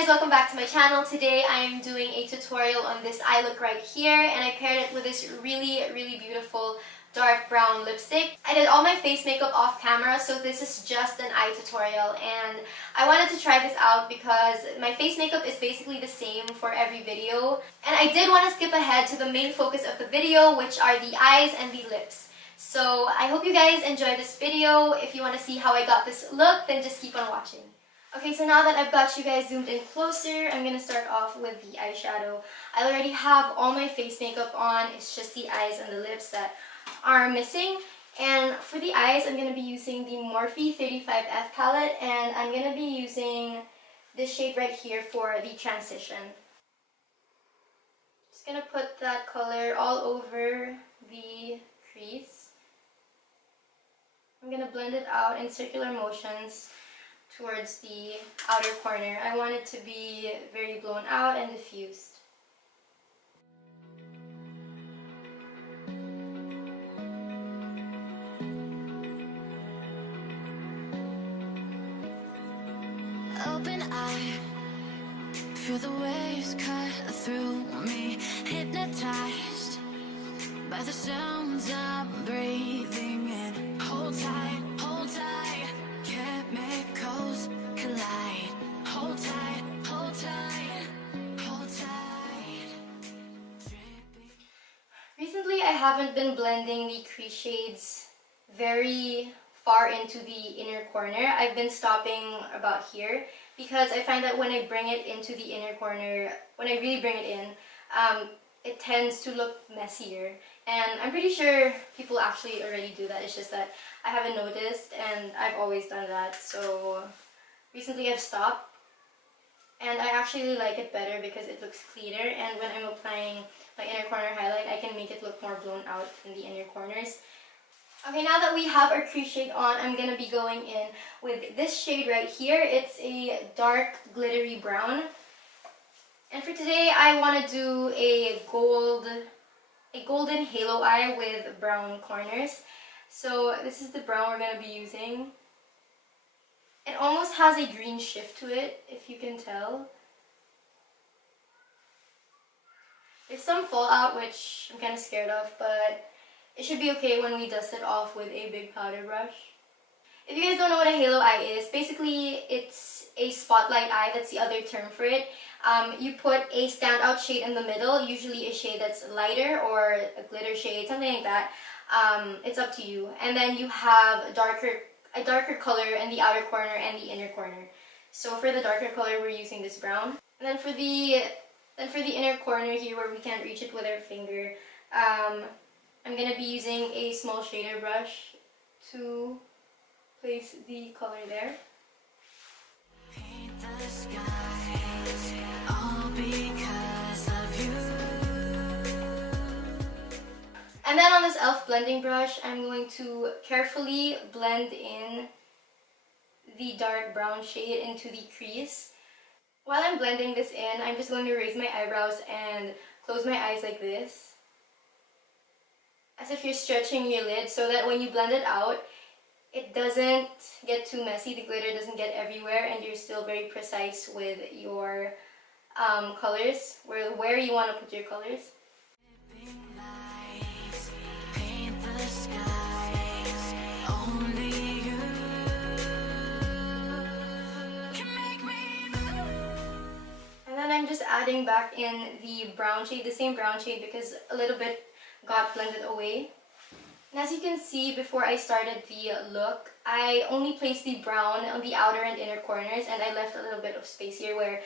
guys, welcome back to my channel. Today I am doing a tutorial on this eye look right here, and I paired it with this really beautiful dark brown lipstick. I did all my face makeup off camera, so this is just an eye tutorial, and I wanted to try this out because my face makeup is basically the same for every video, and I did want to skip ahead to the main focus of the video, which are the eyes and the lips. So I hope you guys enjoy this video. If you want to see how I got this look, then just keep on watching. Okay, so now that I've got you guys zoomed in closer, I'm going to start off with the eyeshadow. I already have all my face makeup on. It's just the eyes and the lips that are missing. And for the eyes, I'm going to be using the Morphe 35F palette, and I'm going to be using this shade right here for the transition. Just going to put that color all over the crease. I'm going to blend it out in circular motions towards the outer corner. I want it to be very blown out and diffused. Open eye, feel the waves cut through me, hypnotized by the sounds I'm breathing in. Hold tight, chemicals collide. Hold tight, hold tight, hold tight. Recently, I haven't been blending the crease shades very far into the inner corner. I've been stopping about here because I find that when I bring it into the inner corner, when I really bring it in, it tends to look messier. And I'm pretty sure people actually already do that. It's just that I haven't noticed, and I've always done that. So recently I've stopped, and I actually like it better because it looks cleaner, and when I'm applying my inner corner highlight, I can make it look more blown out in the inner corners. Okay, now that we have our crease shade on, I'm going to be going in with this shade right here. It's a dark glittery brown. And for today, I want to do a golden halo eye with brown corners. So this is the brown we're going to be using. It almost has a green shift to it, if you can tell. There's some fallout, which I'm kind of scared of, but it should be okay when we dust it off with a big powder brush. If you guys don't know what a halo eye is, basically it's a spotlight eye. That's the other term for it. You put a standout shade in the middle, usually a shade that's lighter or a glitter shade, something like that. It's up to you. And then you have a darker color in the outer corner and the inner corner. So for the darker color, we're using this brown. And then for the inner corner here, where we can't reach it with our finger, I'm gonna be using a small shader brush to place the color there. Paint the skies, all because of you. And then on this e.l.f. blending brush, I'm going to carefully blend in the dark brown shade into the crease. While I'm blending this in, I'm just going to raise my eyebrows and close my eyes like this, as if you're stretching your lid, so that when you blend it out, it doesn't get too messy, the glitter doesn't get everywhere, and you're still very precise with your colors, where you want to put your colors. And then I'm just adding back in the brown shade, the same brown shade, because a little bit got blended away. And as you can see, before I started the look, I only placed the brown on the outer and inner corners, and I left a little bit of space here where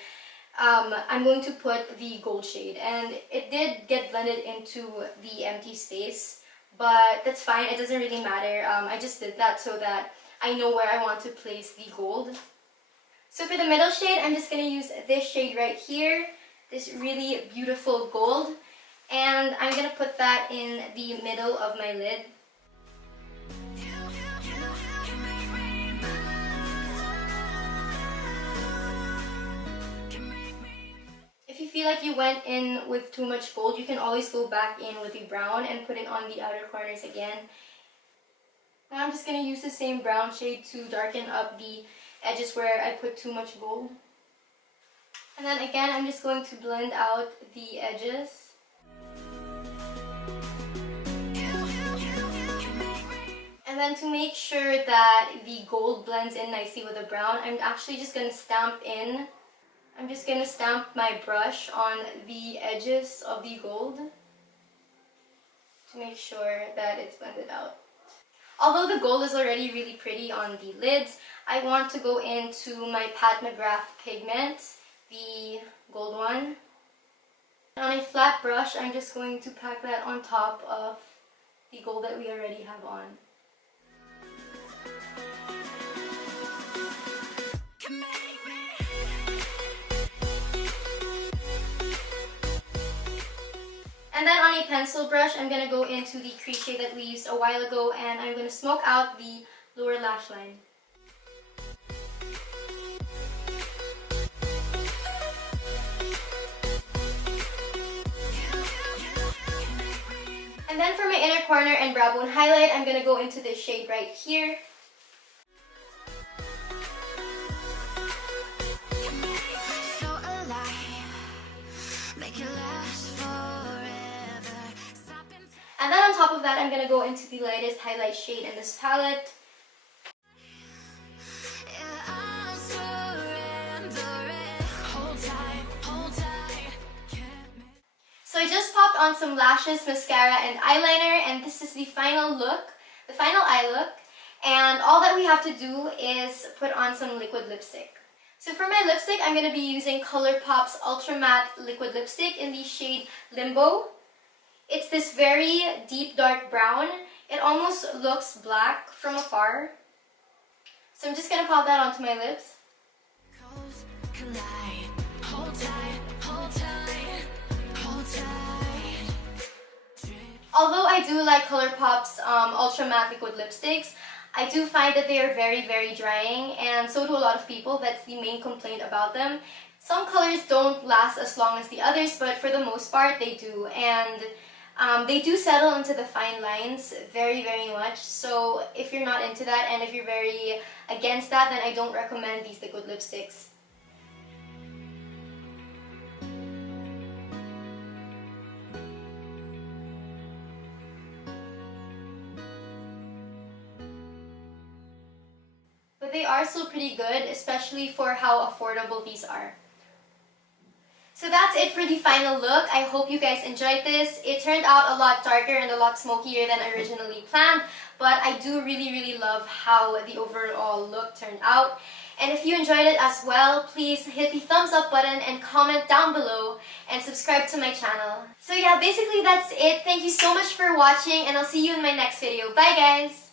I'm going to put the gold shade. And it did get blended into the empty space, but that's fine, it doesn't really matter. I just did that so that I know where I want to place the gold. So for the middle shade, I'm just going to use this shade right here, this really beautiful gold. And I'm going to put that in the middle of my lid. If you feel like you went in with too much gold, you can always go back in with the brown and put it on the outer corners again. Now I'm just going to use the same brown shade to darken up the edges where I put too much gold. And then again, I'm just going to blend out the edges. And then to make sure that the gold blends in nicely with the brown, I'm actually just going to stamp my brush on the edges of the gold to make sure that it's blended out. Although the gold is already really pretty on the lids, I want to go into my Pat McGrath pigment, the gold one. On a flat brush, I'm just going to pack that on top of the gold that we already have on. And then on a pencil brush, I'm going to go into the crease shade that we used a while ago, and I'm going to smoke out the lower lash line. And then for my inner corner and brow bone highlight, I'm going to go into this shade right here. And then on top of that, I'm going to go into the lightest highlight shade in this palette. So I just popped on some lashes, mascara, and eyeliner, and this is the final look, the final eye look. And all that we have to do is put on some liquid lipstick. So for my lipstick, I'm going to be using Colourpop's Ultra Matte Liquid Lipstick in the shade Limbo. It's this very deep dark brown. It almost looks black from afar. So I'm just going to pop that onto my lips. Although I do like Colourpop's Ultra Matte Liquid Lipsticks, I do find that they are very, very drying, and so do a lot of people. That's the main complaint about them. Some colors don't last as long as the others, but for the most part, they do. And they do settle into the fine lines very, very much. So if you're not into that and if you're very against that, then I don't recommend these liquid lipsticks. But they are still pretty good, especially for how affordable these are. So that's it for the final look. I hope you guys enjoyed this. It turned out a lot darker and a lot smokier than originally planned, but I do really, really love how the overall look turned out. And if you enjoyed it as well, please hit the thumbs up button and comment down below and subscribe to my channel. So yeah, basically that's it. Thank you so much for watching, and I'll see you in my next video. Bye guys!